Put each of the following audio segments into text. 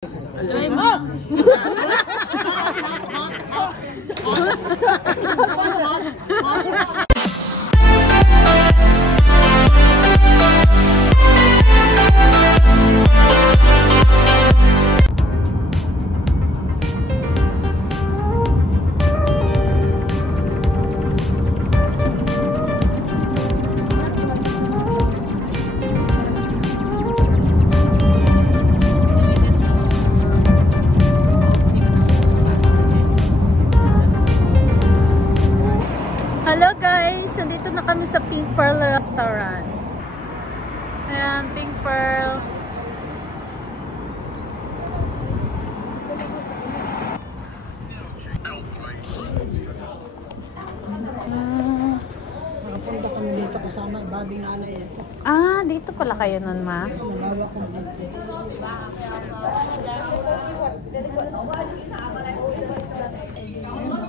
Try mo! Hello guys! Nandito na kami sa Pink Pearl Restaurant. Ayan, Pink Pearl. Nakapunta kami dito kasama babing nanay ito. Ah, dito pala kayo nun, ma? Nagawa ko dito.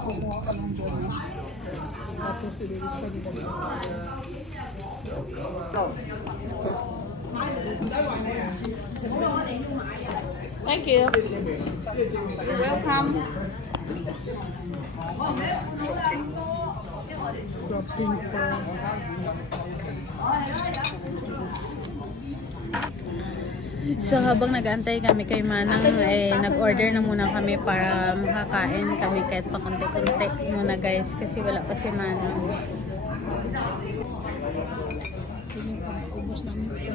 Kukuha ka ng journey. Tapos ililista dito. Thank you. You're welcome. So, Pink Pearl. So habang nag-aantay kami kay Manang, nag-order na muna kami para makakain kami kahit pa konti-konti muna guys kasi wala pa si Manang. Ubus namin ito.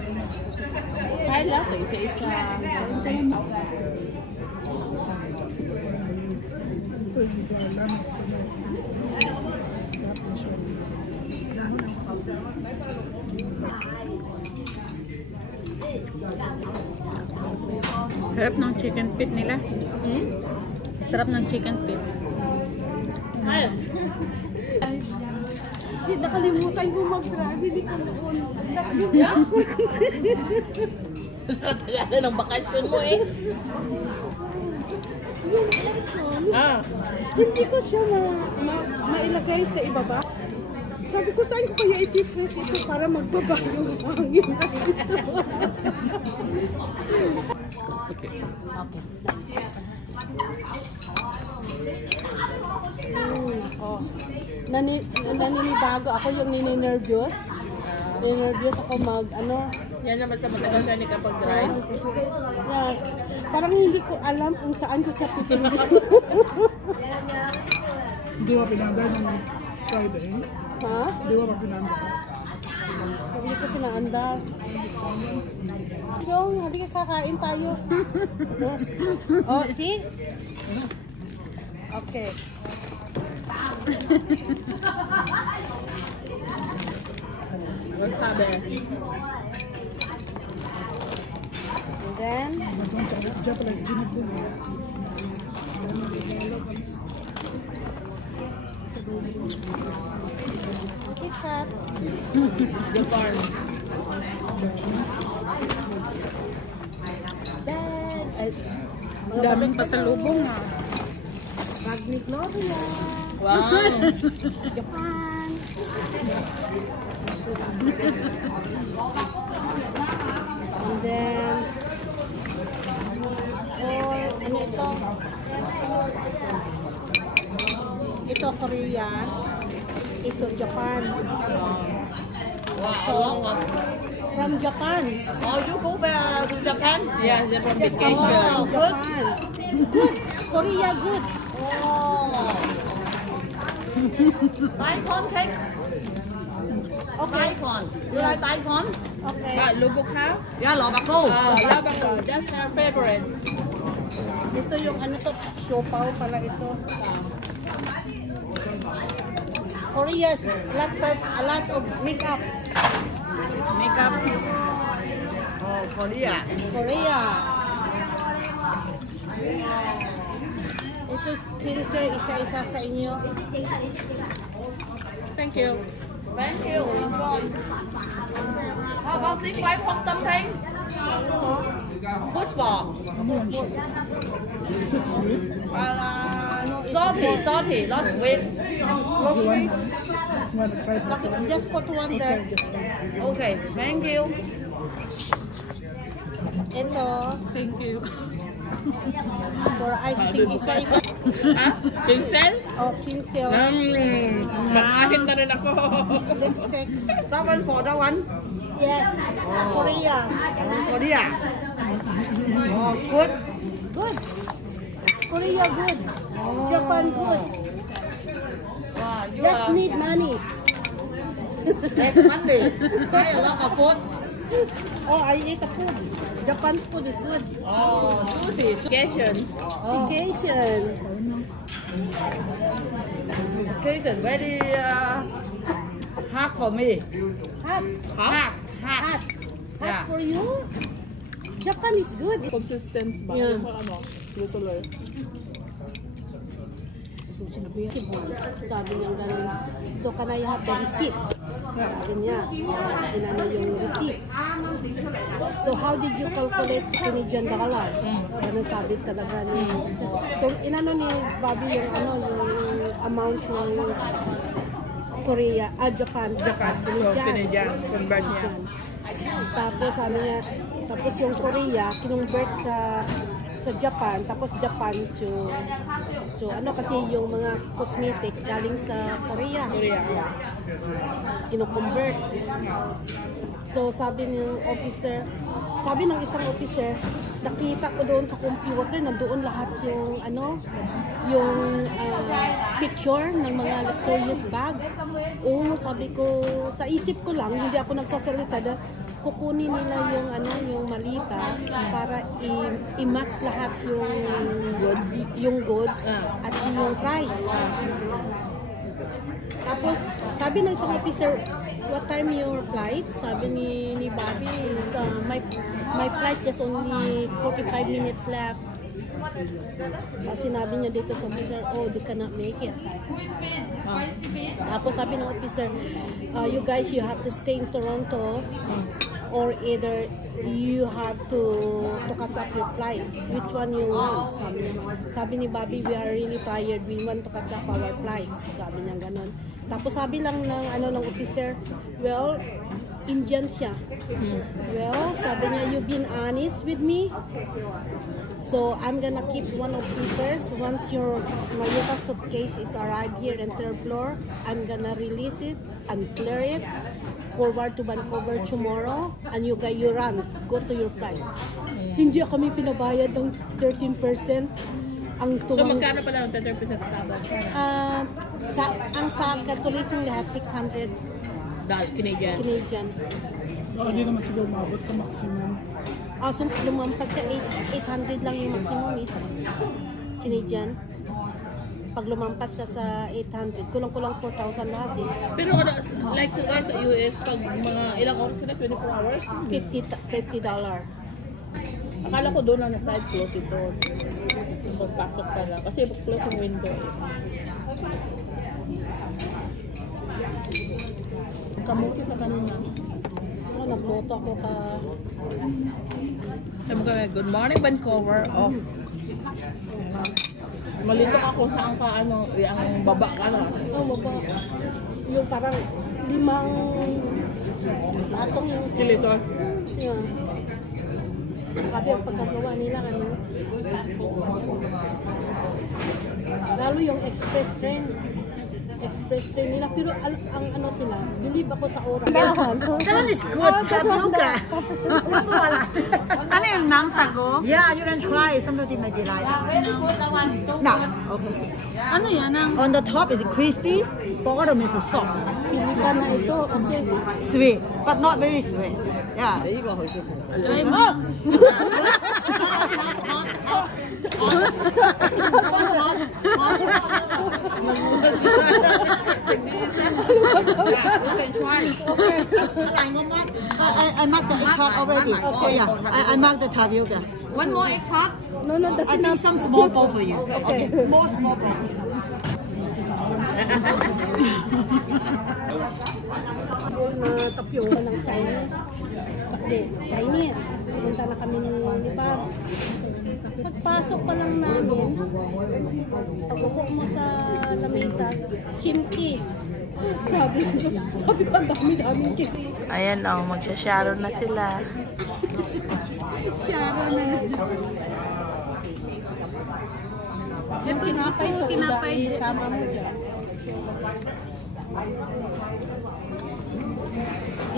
Kaya lahat, isa-isa. Ito, hindi ko alam. Sarap ng chicken feet nila. Sarap ng chicken feet. Hindi nakalimutan ko mag-drive. Hindi ko noon. Tagalan ng bakasyon mo eh. Yung aircon, hindi ko siya mailagay sa ibaba. Sabi ko, saan ko kaya ipipress ito para magbaba yung hangin na ito? Okay. Oh. Naninibago ako yung nininervyos. Ninervyos ako Yan naman sa matagal ka ni kapag drive. Yeah. Parang hindi ko alam kung saan ko siya pipindin. Hindi mo pinandar ng Friday? Ha? Hindi mo pinandar? Hindi ko pinaandar. Yung, hindi ka kakain tayo. Oh, see? Okay. Sabi. And then, Japanese ginip din. KitKat. Japan. Then, Ang daming pasalubong ah. Magnet Gloria. Wow. Japan. And then, ano ito? Ito Korea. Ito Japan. So, from Japan. Oh, you go back to Japan? Yeah, they're from Yes, vacation. from Japan. Good. Korea good. Oh. Daikon cake. Okay. Daikon. You like daikon? Okay. Lubok ha? Yeah, lobako. Lobako. That's our favorite. Ito yung ano to, siopaw pala ito. Korea's a lot of makeup. Makeup. Oh, Korea. Korea. Ito skincare, isa-isa sa inyo. Thank you. Thank you. How about this wife of something? Football. Is it sweet? Salty, not sweet. Lost weight. You want to try that? Just put one there. Okay, thank you. Ito. Thank you. For ice cream, isa-isa. Ah, pinsel? Oh, pencil. Mag-ahin na rin ako. Lipstick. That one for that one. Yes. Korea. Korea. Oh, good. Good. Korea good. Japan good. Wow, you Just are need money. there's money. Buy a lot of food. Oh, I eat the food. Japan's food is good. Oh, sushi, vacation. Vacation. Vacation very hard for me. Hot. Hard. Hot. Yeah. Hot for you? Japan is good. Consistent ba? Yeah. Ano? Tuloy-tuloy. Sabi niya ganun. So, can I have the receipt? Sabi niya. Inano yung receipt. So, how did you calculate Canadian dollar? Ganun sabi talaga niya. So, inano ni Bobby yung ano, yung amount ng Korea, Japan. Canadian. Convert niya. Tapos sabi niya, tapos yung Korea, kinonvert sa Japan, tapos Japan to ano kasi yung mga cosmetic galing sa Korea. Kino-convert. So sabi ng isang officer, nakita ko doon sa computer na doon lahat yung ano, yung picture ng mga luxurious bag. Oo, sabi ko, sa isip ko lang, hindi ako nagsasalita na kukunin nila yung ano, yung malita para i-match lahat yung goods at yung price. Tapos sabi ng isang officer, what time your flight? Sabi ni Bobby, my flight just only 45 minutes left. Sinabi niya dito sa officer, oh, they cannot make it. Tapos sabi ng officer, you guys, you have to stay in Toronto or either you have to catch up your flight. Which one you want? Sabi ni Bobby, we are really tired. We want to catch up our flight. Sabi niya ganon. Tapos sabi lang ng officer, well, Indian siya. Well, sabi niya, you've been honest with me. So, I'm gonna keep one of papers. Once your Mayuta suitcase is arrived here in third floor, I'm gonna release it and clear it. Forward to Vancouver tomorrow. And you run. Go to your flight. Hindi kami pinabayad ng 13%. So, magkano pala ang 30% tabag? Ang sa calculation lahat, 600 Canadian. Hindi naman siguro maabot sa maximum. So lumampas ka 800 lang yung maximum Canadian. Pag lumampas ka sa 800, kulang-kulang 4,000 lahat eh. Pero like guys sa US, pag mga ilang oras sila, 24 hours? $50. Akala ko doon lang na side close ito. Pagpasok ka lang. Kasi close yung window eh. Kamuti ka kanina. Nagmoto ako ka. Sabi ko, good morning Vancouver. Oh. Malito ako saan ka ano, yung baba ka na. Baba. Yung parang 5 atong yung Skeleton. yeah. Sabi ang pagkagawa nila ano. Lalo yung express train nila, pero ang ano sila, believe ako sa oras. That one is good. Tapioca. Ano yung nang sago? Yeah, you can try. Somebody might be like. Very good, that one. So No. Okay. Ano yan ang? On the top is crispy. Bottom is soft. Pilikan na ito, okay. Sweet, but not very sweet. Yeah. Try mo! I marked the egg tart already. Okay. Yeah. I marked the tapioca. one more egg tart. No, that's I think enough. some small bowl for you. Okay. More small bowl. Na tapioca ng Chinese. Hindi, Chinese. Pumunta na kami ni Bob. Pagpasok pa lang namin, pag-upo mo sa lamesa, chimki. Sabi ko, ang dami-daming chimki. Ayan o, magsha-sharon na sila. Sharon na. Yung tinapay to, tinapay. isama mo dyan.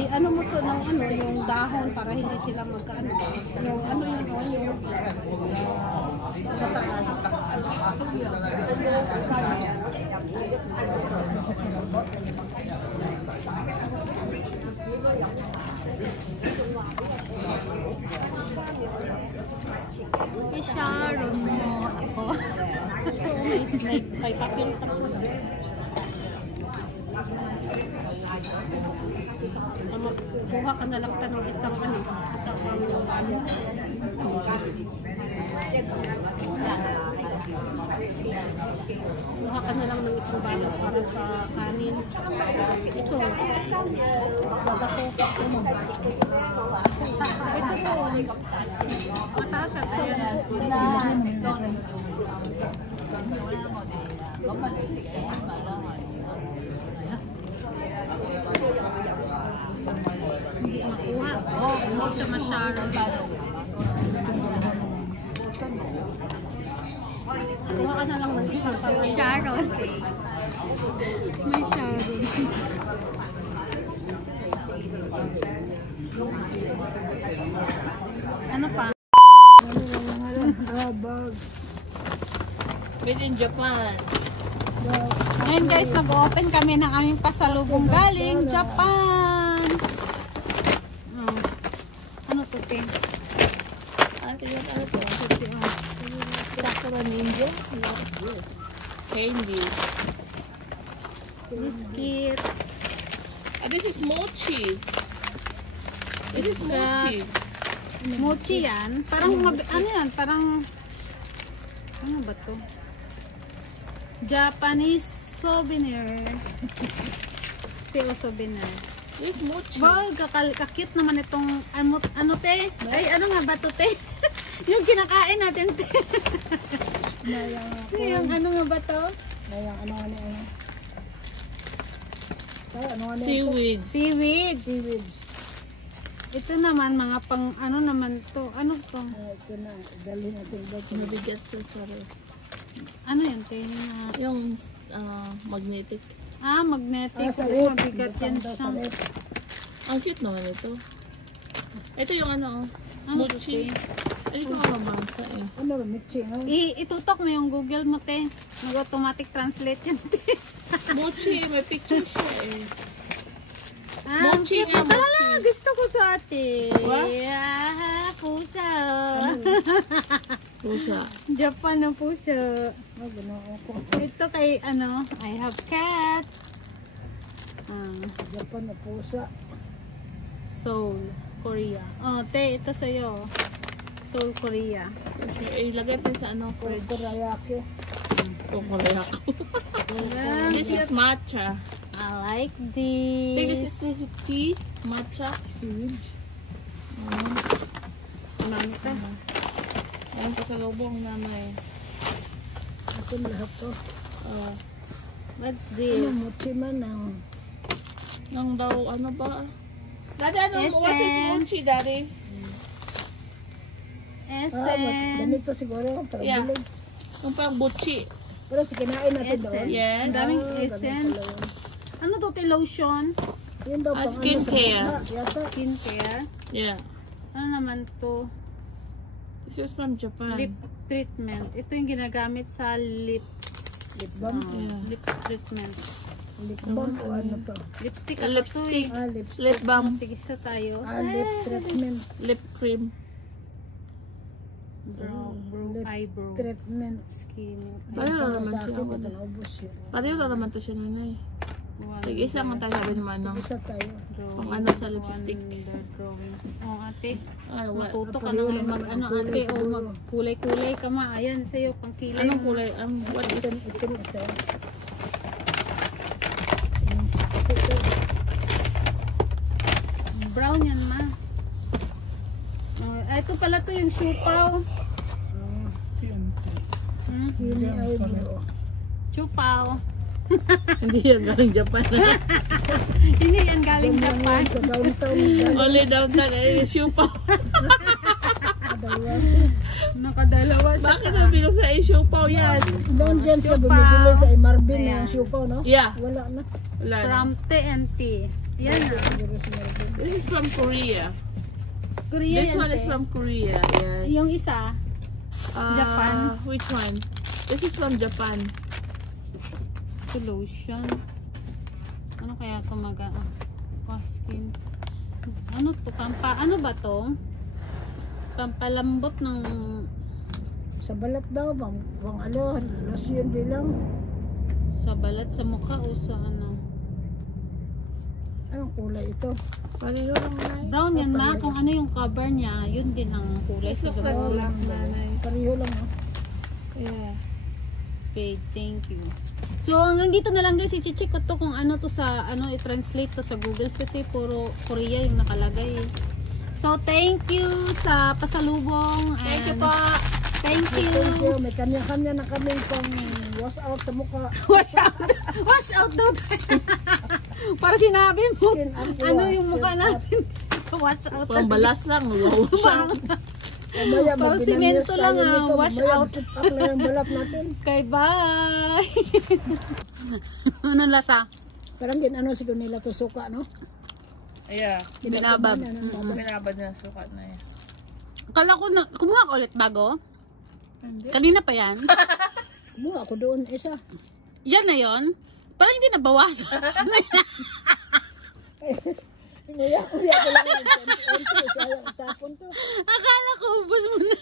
Ano mo to ng ano, yung dahon para hindi sila magkaano. Yung ano yung sa taas. I-sharon mo ako. may papel pa po. Kuha ka na lang pa ng isang ano. Kuha ka na lang ng isang balot para sa kanin. Ito. Ito po. Mataas at siya. Hindi makuha. Hindi siya ma-sharon. Kuha ka na lang ng isang pamay. Sharon. May Sharon. Ano pa? Made in Japan. Ngayon guys, nag-open kami ng aming pasalubong galing Japan. Oh. Ano to, Pin? Ate, yan ano to? Sakura Ninja? Yes. Candy. Biscuit. This is mochi. This is mochi. Mochi yan. Parang, ano yan? Parang, ano ba to? Japanese souvenir. Teo souvenir. This is mochi. Wow, kakit naman itong, ano te? Ay, ano nga ba to, te? Yung kinakain natin, te. Yung ano nga ba to? Seaweed. Seaweed. Ito naman, mga pang, ano naman to? Ano to? Mabigat sa sarap. Ano yan, te? Yung magnetic. Magnetic. Mabigat yan siya. Ang cute naman ito. Ito yung ano, mochi. Ay, ko makabasa eh. Itutok mo yung Google mo, te. Mag-automatic translate yan, te. Mochi, may picture siya eh. Mochi nga, mochi. Gusto ko to, ate. What? Pusa. Pusa. Japan na pusa. Ito kay, ano, I have cat. Japan na pusa. Seoul, Korea. Oh, te, ito sa'yo. Seoul, Korea. So, ilagay tayo sa ano, fridge. Kurayaki. Kukurayaki. This is matcha. I like This this. is tea, matcha. Seeds. Mami ka. Ayan pa sa lubong nanay. Ito lahat to. What's Ano this? mochi man ng Nang daw, ano ba? Daddy, ano? What is Essence. mochi, daddy? Essence. ganito siguro. Yeah. Yung parang buchi. Pero sa kinain natin doon. Essence. Yes. Ang daming ganun essence. pala yun. Ano to, te? Lotion? Yun daw pang Skin ano sa care. mukha, yata. Skincare? Yeah. Ano naman to? This is from Japan. Lip treatment. Ito yung ginagamit sa lip. Lip balm. Yeah. Lip treatment. Lip balm o ano to? Lipstick A ako to eh. lipstick. Lipstick. Lip balm. Tigisa tayo. Lip treatment. Lip cream. Brow, Lip eyebrow. treatment. Skin. Pareho Para naman sa siya. akin, ito naubos yun. Pareho naman to siya nanay. Tig-isa nga tayo sabi naman no. Isa tayo. Pang ano sa lipstick. Oh, ate. Ay, what? Matuto ka na ngayon mag ano ate. O magkulay-kulay ka ma. Ayan sa'yo pang kilay. Anong kulay? What is Itim ito. Brown yan ma. Ito pala to yung siupaw. Skinny eyebrow. Siupaw. Hindi yan galing Japan. Hindi yan galing Japan. Sa downtown. Only downtown eh, siupa. Nakadalawa siya. Bakit sabi ko sa siopaw yan? Doon dyan sa Siopaw. bumibili sa Marvin Ayan. ng siopaw, no? Yeah. Wala na. Wala na. From TNT. Yan na. This is from Korea. Korea This yan, one is te. from Korea. Yes. Yung isa, Japan. Which one? This is from Japan. ito lotion. Ano kaya ito skin? Ano to? Ano ba to? Pampalambot ng Sa balat daw, pang ano, lasyon din lang. sa balat sa mukha o sa ano? Anong kulay ito? Pareho lang na. Brown yan ma. Kung ano yung cover niya, yun din ang kulay sa Looks like balat. black, nanay. Pareho lang, no? Yeah. Okay, thank you. So, hanggang dito na lang guys, i-check ko to kung ano to sa, i-translate to sa Google kasi puro Korea yung nakalagay. So, thank you sa pasalubong. Thank you and po. Thank you. Thank you. May kanya-kanya na kami pang wash out sa mukha. Wash out. Wash out daw tayo. Para sinabi mo, Skin aqua. ano yung mukha Skin natin. Wash out. Pang balas lang. Wow siya. Mamaya, Parang mag-binanyos simento tayo lang, nito. wash Mamaya, out. sit up lang yung balat natin. Okay, bye. Ano lasa? Parang ginano siguro nila to suka, no? Yeah. Binabab. Binabad na sukat na yan. Kala ko na, kumuha ka ulit bago? Hindi. Kanina pa yan? Kumuha ako doon, isa. Yan na yon. Parang hindi nabawasan. Uya ko lang. Sayang tapon to. Akala ko ubos mo na.